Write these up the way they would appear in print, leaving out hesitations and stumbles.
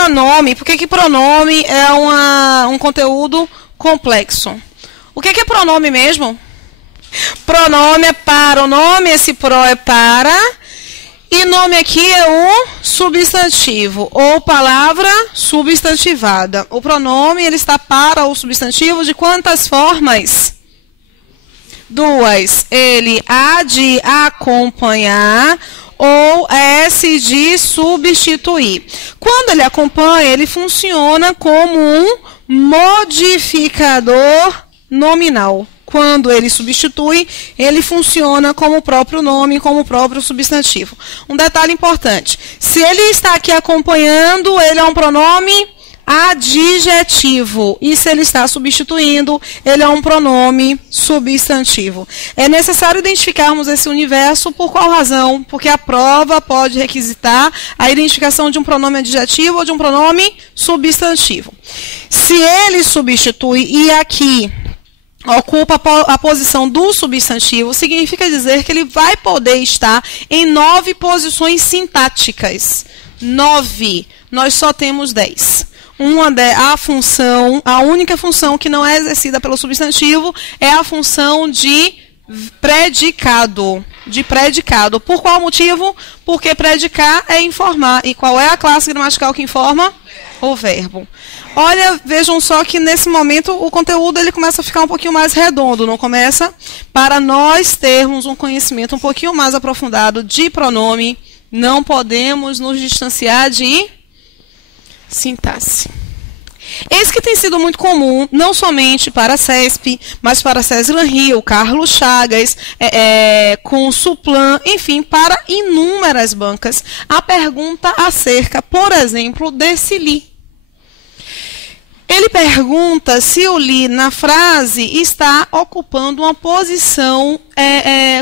pronome, por que que pronome é um conteúdo complexo? O que que é pronome mesmo? Pronome é para, o nome, esse pro é para, e nome aqui é o substantivo, ou palavra substantivada. O pronome, ele está para o substantivo de quantas formas? Duas. Ele há de acompanhar, ou S de substituir. Quando ele acompanha, ele funciona como um modificador nominal. Quando ele substitui, ele funciona como o próprio nome, como o próprio substantivo. Um detalhe importante, se ele está aqui acompanhando, ele é um pronome adjetivo. E se ele está substituindo, ele é um pronome substantivo. É necessário identificarmos esse universo por qual razão? Porque a prova pode requisitar a identificação de um pronome adjetivo ou de um pronome substantivo. Se ele substitui e aqui ocupa a posição do substantivo, significa dizer que ele vai poder estar em 9 posições sintáticas. 9. Nós só temos 10. A única função que não é exercida pelo substantivo é a função de predicado. Por qual motivo? Porque predicar é informar. E qual é a classe gramatical que informa? O verbo. Olha, vejam só que nesse momento o conteúdo ele começa a ficar um pouquinho mais redondo, não começa? Para nós termos um conhecimento um pouquinho mais aprofundado de pronome, não podemos nos distanciar de sintaxe. Esse que tem sido muito comum, não somente para a CESP, mas para a César Rio, Carlos Chagas, Consuplan, enfim, para inúmeras bancas, a pergunta acerca, por exemplo, desse li. Ele pergunta se o li na frase está ocupando uma posição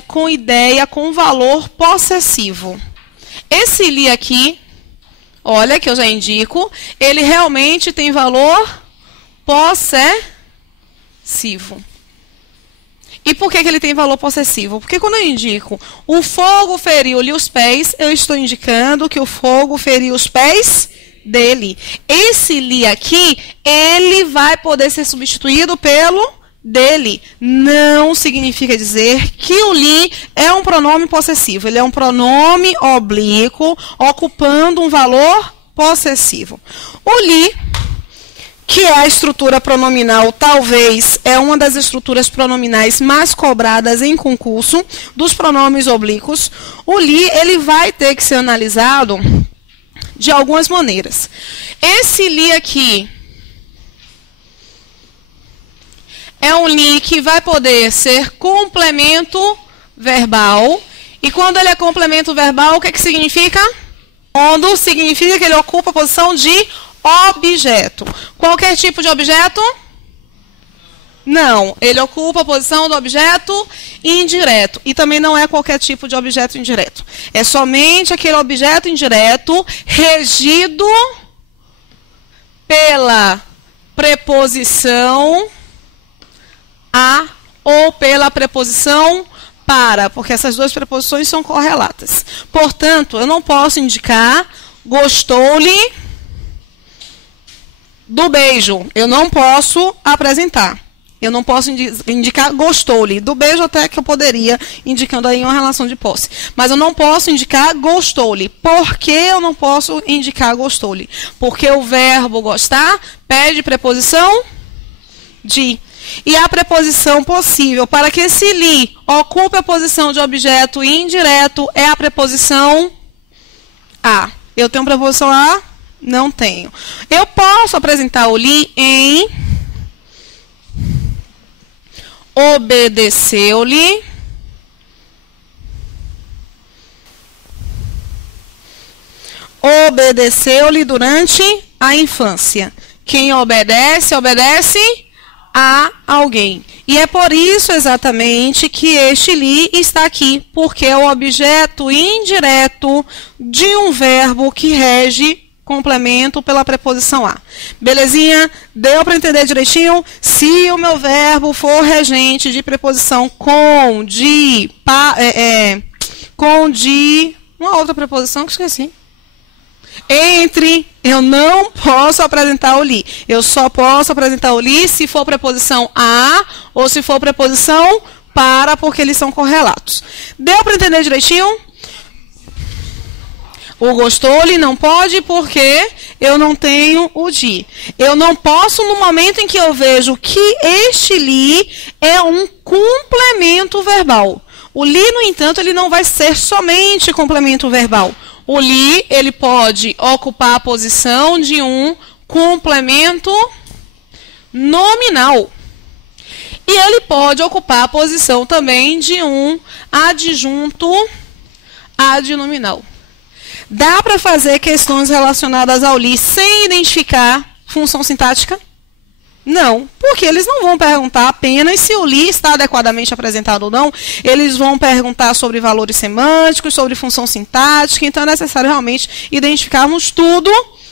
com ideia, com valor possessivo. Esse li aqui, olha que eu já indico, ele realmente tem valor possessivo. E por que ele tem valor possessivo? Porque quando eu indico o fogo feriu-lhe os pés, eu estou indicando que o fogo feriu os pés dele. Esse li aqui, ele vai poder ser substituído pelo dele. Não significa dizer que o li é um pronome possessivo. Ele é um pronome oblíquo, ocupando um valor possessivo. O li, que é a estrutura pronominal, talvez é uma das estruturas pronominais mais cobradas em concurso dos pronomes oblíquos. O li, ele vai ter que ser analisado de algumas maneiras. Esse li aqui é um li que vai poder ser complemento verbal. E quando ele é complemento verbal, o que significa? Quando significa que ele ocupa a posição de objeto. Qualquer tipo de objeto? Não, ele ocupa a posição do objeto indireto. E também não é qualquer tipo de objeto indireto. É somente aquele objeto indireto regido pela preposição a ou pela preposição para, porque essas duas preposições são correlatas. Portanto, eu não posso indicar gostou-lhe do beijo. Eu não posso apresentar. Eu não posso indicar gostou-lhe. Do beijo até que eu poderia, indicando aí uma relação de posse. Mas eu não posso indicar gostou-lhe. Por que eu não posso indicar gostou-lhe? Porque o verbo gostar pede preposição de. E a preposição possível para que esse li ocupe a posição de objeto indireto é a preposição a. Eu tenho preposição a? Não tenho. Eu posso apresentar o li em obedeceu-lhe durante a infância. Quem obedece, obedece a alguém. E é por isso exatamente que este li está aqui, porque é o objeto indireto de um verbo que rege complemento pela preposição a. Belezinha? Deu para entender direitinho? Se o meu verbo for regente de preposição com, de, uma outra preposição que esqueci. Eu não posso apresentar o li. Eu só posso apresentar o li se for preposição a ou se for preposição para, porque eles são correlatos. Deu para entender direitinho? O gostou-lhe não pode porque eu não tenho o de. Eu não posso no momento em que eu vejo que este li é um complemento verbal. O li, no entanto, ele não vai ser somente complemento verbal. O li, ele pode ocupar a posição de um complemento nominal. E ele pode ocupar a posição também de um adjunto adnominal. Dá para fazer questões relacionadas ao li sem identificar função sintática? Não, porque eles não vão perguntar apenas se o li está adequadamente apresentado ou não. Eles vão perguntar sobre valores semânticos, sobre função sintática. Então, é necessário realmente identificarmos tudo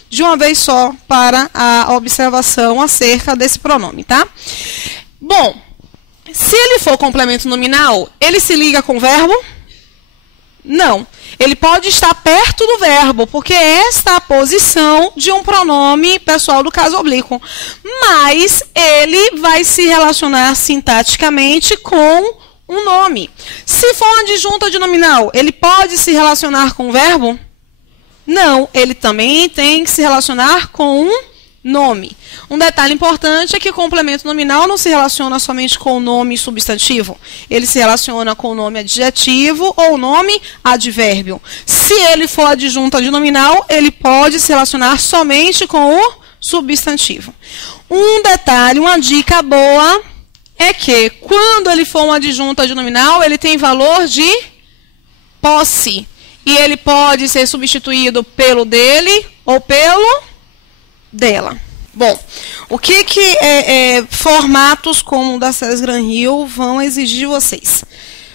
de uma vez só para a observação acerca desse pronome, tá? Bom, se ele for complemento nominal, ele se liga com o verbo? Não. Ele pode estar perto do verbo, porque esta é a posição de um pronome pessoal do caso oblíquo. Mas ele vai se relacionar sintaticamente com um nome. Se for um adjunto adnominal, ele pode se relacionar com o verbo? Não, ele também tem que se relacionar com um nome. Um detalhe importante é que o complemento nominal não se relaciona somente com o nome substantivo. Ele se relaciona com o nome adjetivo ou o nome advérbio. Se ele for adjunto adnominal, ele pode se relacionar somente com o substantivo. Um detalhe, uma dica boa é que quando ele for um adjunto adnominal, ele tem valor de posse. E ele pode ser substituído pelo dele ou pelo dela. Bom, o que formatos como o da César Gran Hill vão exigir de vocês?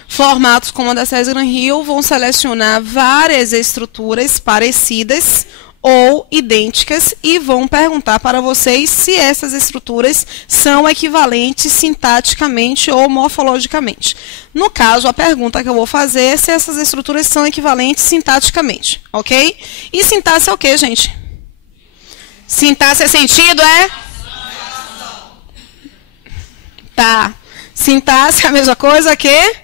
Formatos como o da César Gran Hill vão selecionar várias estruturas parecidas ou idênticas e vão perguntar para vocês se essas estruturas são equivalentes sintaticamente ou morfologicamente. No caso, a pergunta que eu vou fazer é se essas estruturas são equivalentes sintaticamente, ok? E sintaxe é o quê, gente? Sintaxe é sentido, é? Tá. Sintaxe é a mesma coisa que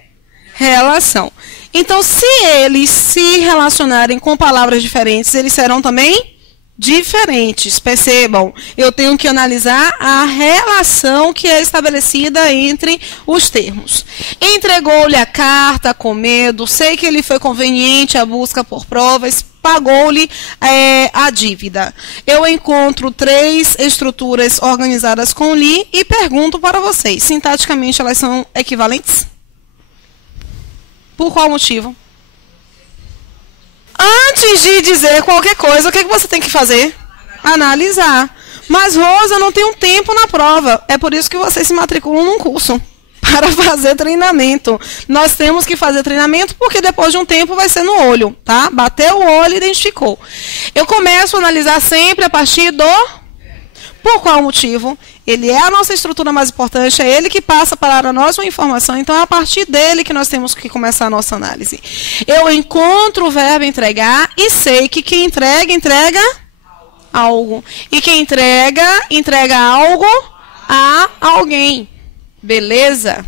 relação. Então, se eles se relacionarem com palavras diferentes, eles serão também diferentes. Percebam, eu tenho que analisar a relação que é estabelecida entre os termos. Entregou-lhe a carta com medo, sei que ele foi conveniente a busca por provas, pagou-lhe a dívida. Eu encontro 3 estruturas organizadas com li e pergunto para vocês, sintaticamente elas são equivalentes? Por qual motivo? Antes de dizer qualquer coisa, o que você tem que fazer? Analisar. Mas, Rosa, não tem um tempo na prova. É por isso que vocês se matriculam num curso. Para fazer treinamento. Nós temos que fazer treinamento porque depois de um tempo vai ser no olho, tá? Bateu o olho e identificou. Eu começo a analisar sempre a partir do... Por qual motivo? Ele é a nossa estrutura mais importante, é ele que passa para nós uma informação, então é a partir dele que nós temos que começar a nossa análise. Eu encontro o verbo entregar e sei que quem entrega, entrega algo. E quem entrega, entrega algo a alguém. Beleza?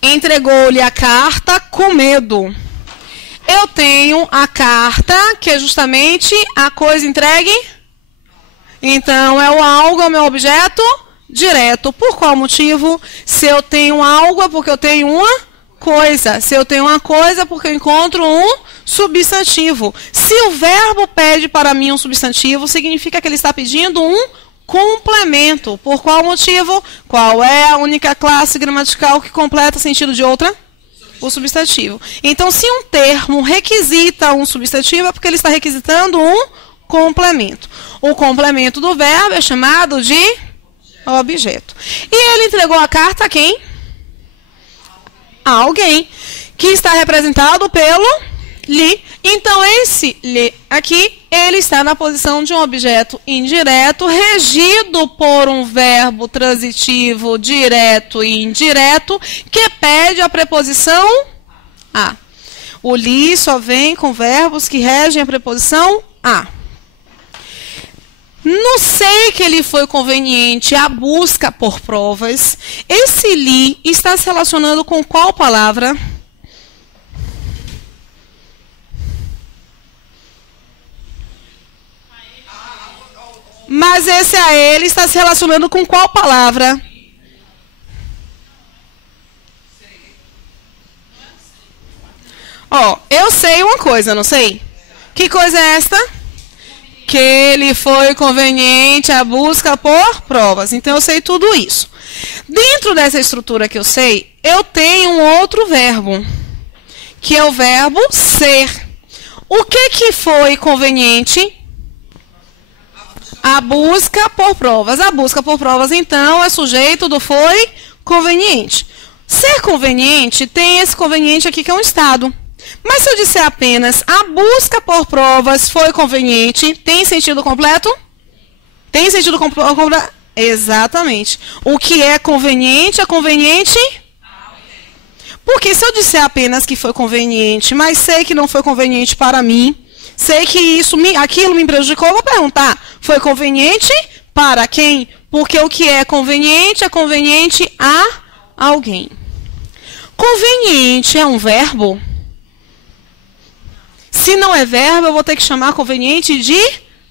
Entregou-lhe a carta com medo. Eu tenho a carta, que é justamente a coisa entregue. Então, é o algo, é o meu objeto direto. Por qual motivo? Se eu tenho algo, é porque eu tenho uma coisa. Se eu tenho uma coisa, é porque eu encontro um substantivo. Se o verbo pede para mim um substantivo, significa que ele está pedindo um complemento. Por qual motivo? Qual é a única classe gramatical que completa sentido de outra? O substantivo. Então, se um termo requisita um substantivo, é porque ele está requisitando um complemento. O complemento do verbo é chamado de objeto. E ele entregou a carta a quem? A alguém, que está representado pelo li. Então, esse li aqui, ele está na posição de um objeto indireto, regido por um verbo transitivo direto e indireto, que pede a preposição a. O li só vem com verbos que regem a preposição a. não sei que ele foi conveniente a busca por provas. Esse li está se relacionando com qual palavra? Mas esse a ele está se relacionando com qual palavra? Ó, eu sei uma coisa, não sei? Que coisa é esta? Que ele foi conveniente à busca por provas. Então, eu sei tudo isso. Dentro dessa estrutura que eu sei, eu tenho um outro verbo, que é o verbo ser. O que foi conveniente? A busca por provas. A busca por provas, então, é sujeito do foi conveniente. Ser conveniente tem esse conveniente aqui que é um estado. Mas se eu disser apenas a busca por provas foi conveniente, tem sentido completo? Tem sentido completo? Exatamente. O que é conveniente? Porque se eu disser apenas que foi conveniente, mas sei que não foi conveniente para mim, sei que aquilo me prejudicou, eu vou perguntar, foi conveniente para quem? Porque o que é conveniente a alguém. Conveniente é um verbo? Se não é verbo, eu vou ter que chamar conveniente de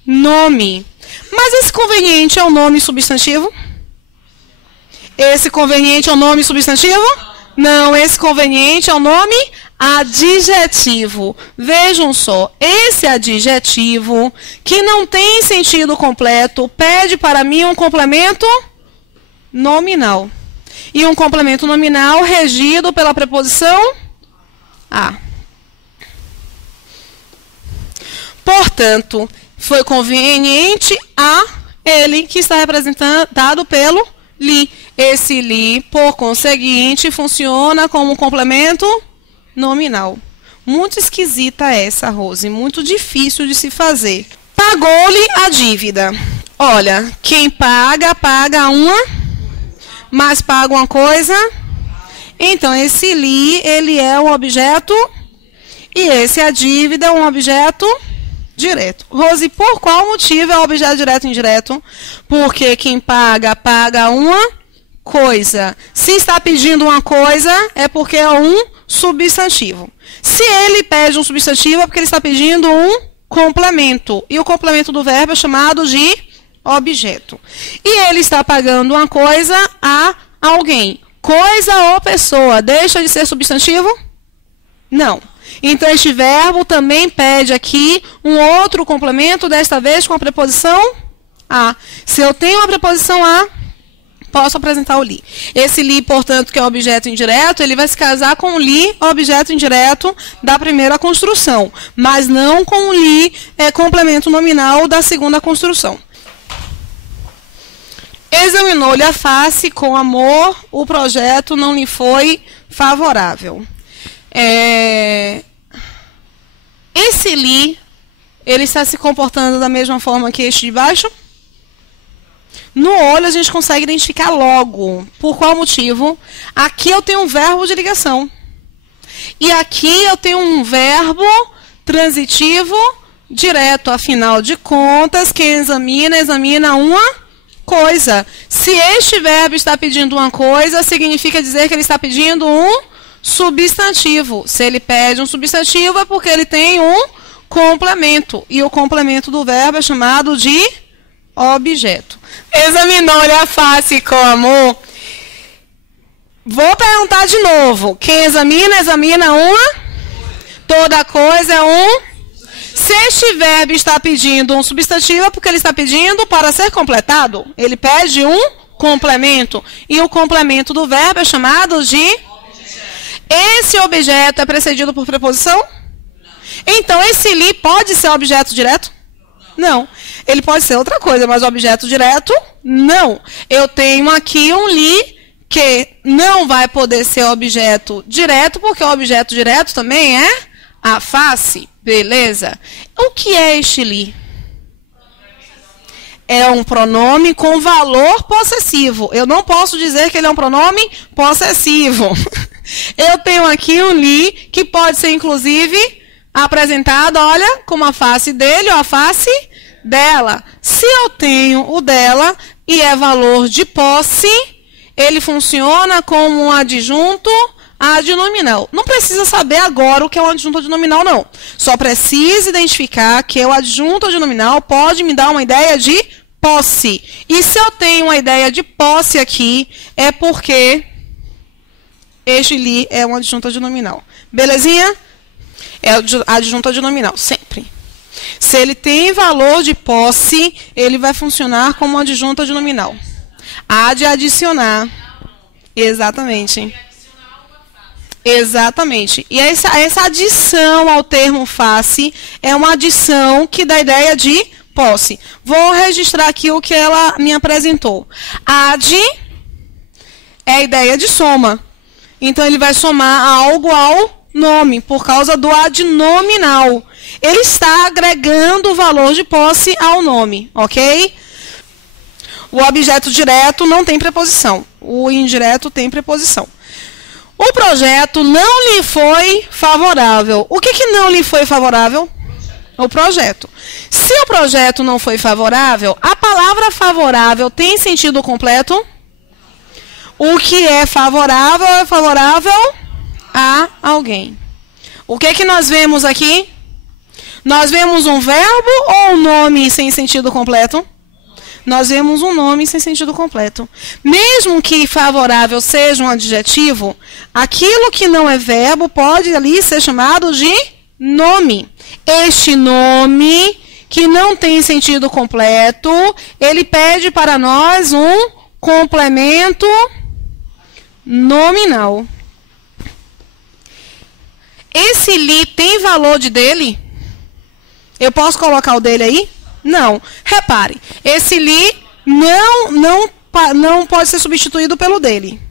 nome. Mas esse conveniente é um nome substantivo? Esse conveniente é um nome substantivo? Não, esse conveniente é um nome adjetivo. Vejam só, esse adjetivo, que não tem sentido completo, pede para mim um complemento nominal. E um complemento nominal regido pela preposição a. Portanto, foi conveniente a ele, que está representado pelo li. Esse li, por conseguinte, funciona como um complemento nominal. Muito esquisita essa, Rose. Muito difícil de se fazer. Pagou-lhe a dívida. Olha, quem paga, paga uma, mas paga uma coisa. Então, esse li, ele é um objeto, e esse a dívida é um objeto direto. Rose, por qual motivo é objeto direto e indireto? Porque quem paga, paga uma coisa. Se está pedindo uma coisa, é porque é um substantivo. Se ele pede um substantivo, é porque ele está pedindo um complemento. E o complemento do verbo é chamado de objeto. E ele está pagando uma coisa a alguém. Coisa ou pessoa. Deixa de ser substantivo? Não. Então, este verbo também pede aqui um outro complemento, desta vez com a preposição a. Se eu tenho a preposição a, posso apresentar o li. Esse li, portanto, que é objeto indireto, ele vai se casar com o li, objeto indireto, da primeira construção, mas não com o li, complemento nominal da segunda construção. Examinou-lhe a face com amor, o projeto não lhe foi favorável. Esse li, ele está se comportando da mesma forma que este de baixo? No olho a gente consegue identificar logo. Por qual motivo? Aqui eu tenho um verbo de ligação. E aqui eu tenho um verbo transitivo direto. Afinal de contas, quem examina uma coisa. Se este verbo está pedindo uma coisa, significa dizer que ele está pedindo um substantivo. Se ele pede um substantivo, é porque ele tem um complemento. E o complemento do verbo é chamado de objeto. Examinou-lhe a face com amor. Vou perguntar de novo. Quem examina uma. Toda coisa é um. Se este verbo está pedindo um substantivo, é porque ele está pedindo para ser completado. Ele pede um complemento. E o complemento do verbo é chamado de. Esse objeto é precedido por preposição? Então, esse li pode ser objeto direto? Não. Ele pode ser outra coisa, mas objeto direto, não. Eu tenho aqui um li que não vai poder ser objeto direto, porque o objeto direto também é a face. Beleza? O que é este li? É um pronome com valor possessivo. Eu não posso dizer que ele é um pronome possessivo. Eu tenho aqui um li que pode ser, inclusive, apresentado, olha, como a face dele ou a face Dela. Se eu tenho o dela e é valor de posse, ele funciona como um adjunto adnominal. Não precisa saber agora o que é um adjunto adnominal, não. Só precisa identificar que o adjunto adnominal pode me dar uma ideia de posse. E se eu tenho uma ideia de posse aqui, é porque este li é um adjunto adnominal. Belezinha? É adjunto adnominal, sempre. Se ele tem valor de posse, ele vai funcionar como um adjunto adnominal. Há de adicionar. Exatamente. Exatamente. E essa adição ao termo face é uma adição que dá ideia de posse. Vou registrar aqui o que ela me apresentou. Ad é a ideia de soma. Então, ele vai somar algo ao nome, por causa do adnominal. Ele está agregando o valor de posse ao nome, ok? O objeto direto não tem preposição. O indireto tem preposição. O projeto não lhe foi favorável. O que não lhe foi favorável? O projeto. Se o projeto não foi favorável, a palavra favorável tem sentido completo? O que é favorável a alguém. O que nós vemos aqui? Nós vemos um verbo ou um nome sem sentido completo? Nós vemos um nome sem sentido completo. Mesmo que favorável seja um adjetivo, aquilo que não é verbo pode ali ser chamado de nome. Este nome, que não tem sentido completo, ele pede para nós um complemento nominal. Esse li tem valor de dele? Eu posso colocar o dele aí? Não. Repare, esse li não pode ser substituído pelo dele.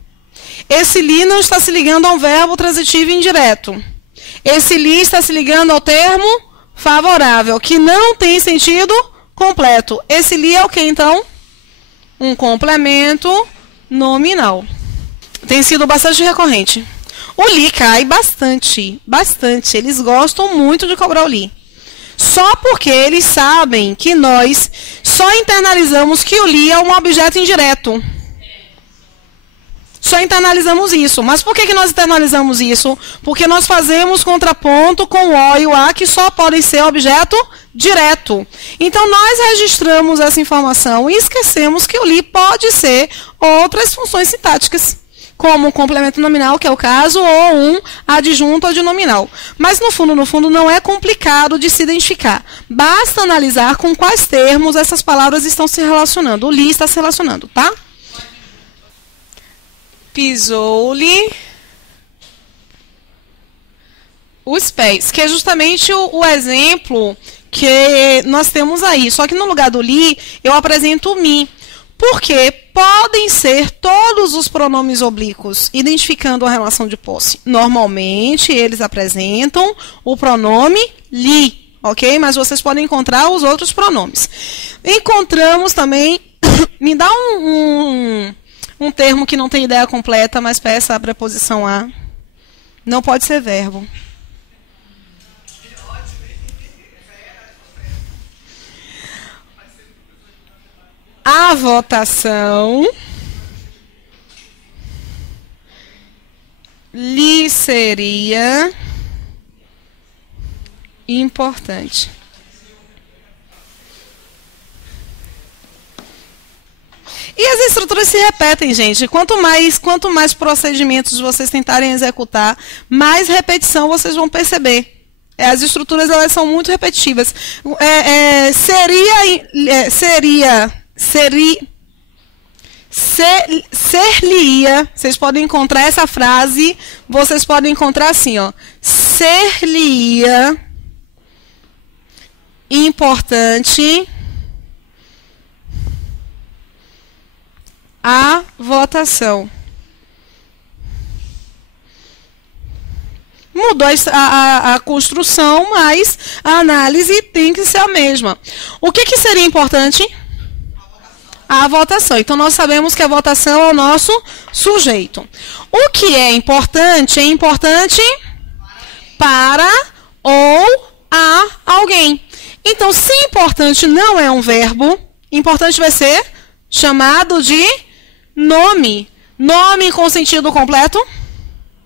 Esse li não está se ligando a um verbo transitivo indireto. Esse li está se ligando ao termo favorável, que não tem sentido completo. Esse li é o que, então? Um complemento nominal. Tem sido bastante recorrente. O li cai bastante, bastante. Eles gostam muito de cobrar o li. Só porque eles sabem que nós só internalizamos que o li é um objeto indireto. Só internalizamos isso. Mas por que nós internalizamos isso? Porque nós fazemos contraponto com o o e o a, que só podem ser objeto direto. Então, nós registramos essa informação e esquecemos que o li pode ser outras funções sintáticas, como um complemento nominal, que é o caso, ou um adjunto adnominal. Mas, no fundo, não é complicado de se identificar. Basta analisar com quais termos essas palavras estão se relacionando. O li está se relacionando, tá? Pisou-lhe os pés, que é justamente o exemplo que nós temos aí. Só que no lugar do li, eu apresento o mi. Porque podem ser todos os pronomes oblíquos, identificando a relação de posse. Normalmente, eles apresentam o pronome li, ok? Mas vocês podem encontrar os outros pronomes. Encontramos também, me dá um termo que não tem ideia completa, mas peça a preposição a. Não pode ser verbo. A votação lhe seria importante. E as estruturas se repetem, gente. Quanto mais procedimentos vocês tentarem executar, mais repetição vocês vão perceber. As estruturas, elas são muito repetitivas. Ser-lhe-ia, vocês podem encontrar essa frase, vocês podem encontrar assim, ó. Ser-lhe-ia importante a votação. Mudou a construção, mas a análise tem que ser a mesma. O que seria importante? A votação. Então, nós sabemos que a votação é o nosso sujeito. O que é importante para ou a alguém. Então, se importante não é um verbo, importante vai ser chamado de nome. Nome com sentido completo?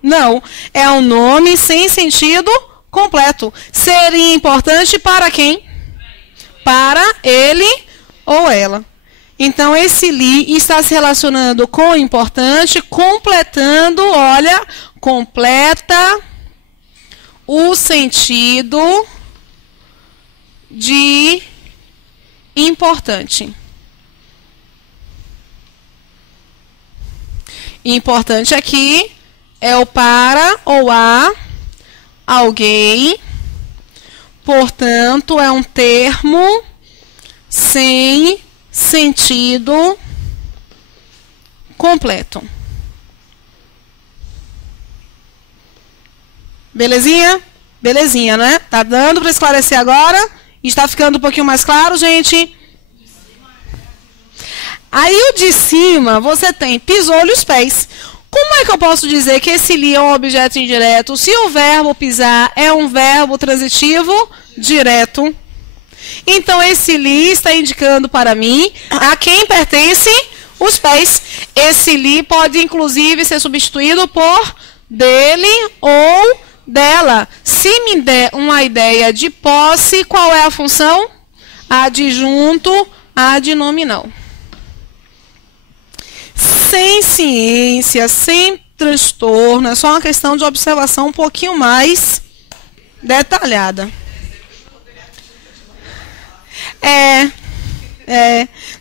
Não. É um nome sem sentido completo. Seria importante para quem? Para ele ou ela. Então, esse li está se relacionando com importante, completando, olha, completa o sentido de importante. Importante aqui é o para ou a alguém. Portanto, é um termo sem sentido completo. Belezinha? Belezinha, né? Tá dando para esclarecer agora? Está ficando um pouquinho mais claro, gente? Aí o de cima, você tem pisou-lhe os pés. Como é que eu posso dizer que esse li é um objeto indireto se o verbo pisar é um verbo transitivo direto? Então, esse li está indicando para mim a quem pertence os pés. Esse li pode, inclusive, ser substituído por dele ou dela. Se me der uma ideia de posse, qual é a função? Adjunto adnominal. Sem ciência, sem transtorno, é só uma questão de observação um pouquinho mais detalhada.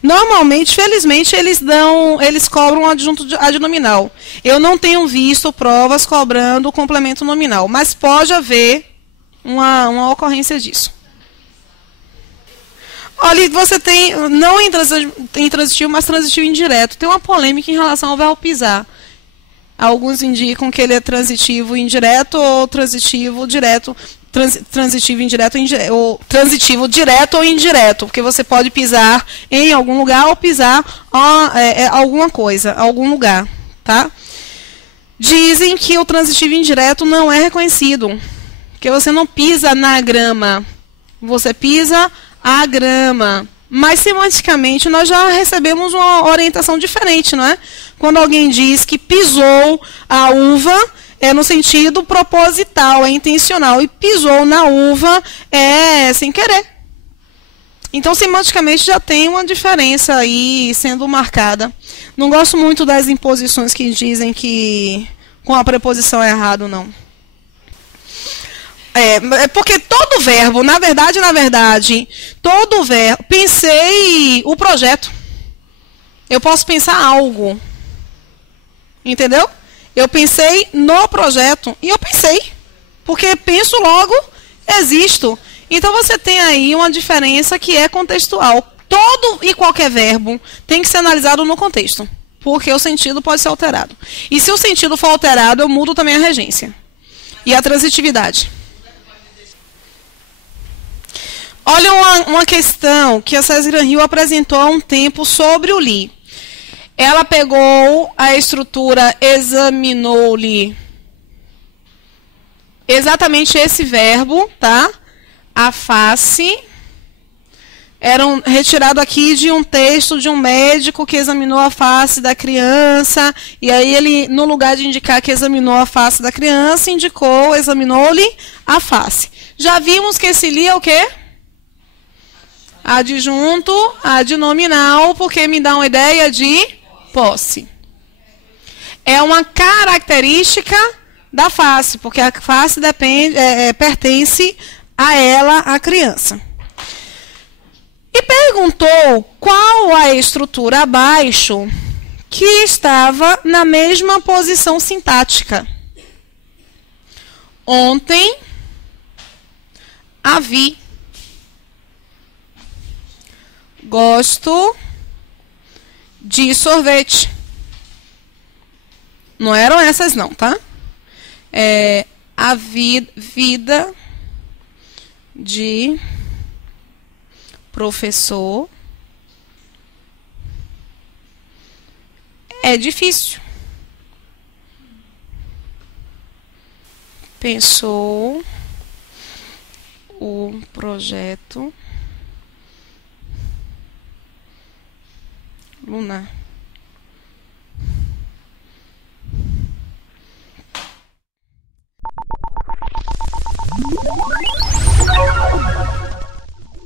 Normalmente, felizmente, eles cobram um adjunto adnominal. Eu não tenho visto provas cobrando o complemento nominal, mas pode haver uma ocorrência disso. Olha, você tem, não em transitivo, mas transitivo indireto. Tem uma polêmica em relação ao verbo pisar. Alguns indicam que ele é transitivo indireto ou transitivo direto. Transitivo indireto ou transitivo direto ou indireto, porque você pode pisar em algum lugar ou pisar alguma coisa, algum lugar, tá? Dizem que o transitivo indireto não é reconhecido, porque você não pisa na grama, você pisa a grama. Mas semanticamente nós já recebemos uma orientação diferente, não é? Quando alguém diz que pisou a uva, é no sentido proposital, é intencional. E pisou na uva é sem querer. Então, semanticamente, já tem uma diferença aí sendo marcada. Não gosto muito das imposições que dizem que com a preposição é errado, não. Porque todo verbo, na verdade, todo verbo, pensei o projeto. Eu posso pensar algo. Entendeu? Eu pensei no projeto e eu pensei, porque penso logo, existo. Então você tem aí uma diferença que é contextual. Todo e qualquer verbo tem que ser analisado no contexto, porque o sentido pode ser alterado. E se o sentido for alterado, eu mudo também a regência e a transitividade. Olha uma questão que a César Hill apresentou há um tempo sobre o li. Ela pegou a estrutura examinou-lhe. Exatamente esse verbo, tá? A face. Era retirado aqui de um texto de um médico que examinou a face da criança. E aí ele, no lugar de indicar que examinou a face da criança, indicou, examinou-lhe a face. Já vimos que esse li é o quê? Adjunto adnominal, porque me dá uma ideia de posse. É uma característica da face, porque a face pertence a ela, a criança. E perguntou qual a estrutura abaixo que estava na mesma posição sintática. Ontem a vi. Gosto de sorvete. Não eram essas não, tá? A vida de professor é difícil. Pensou o projeto Luna.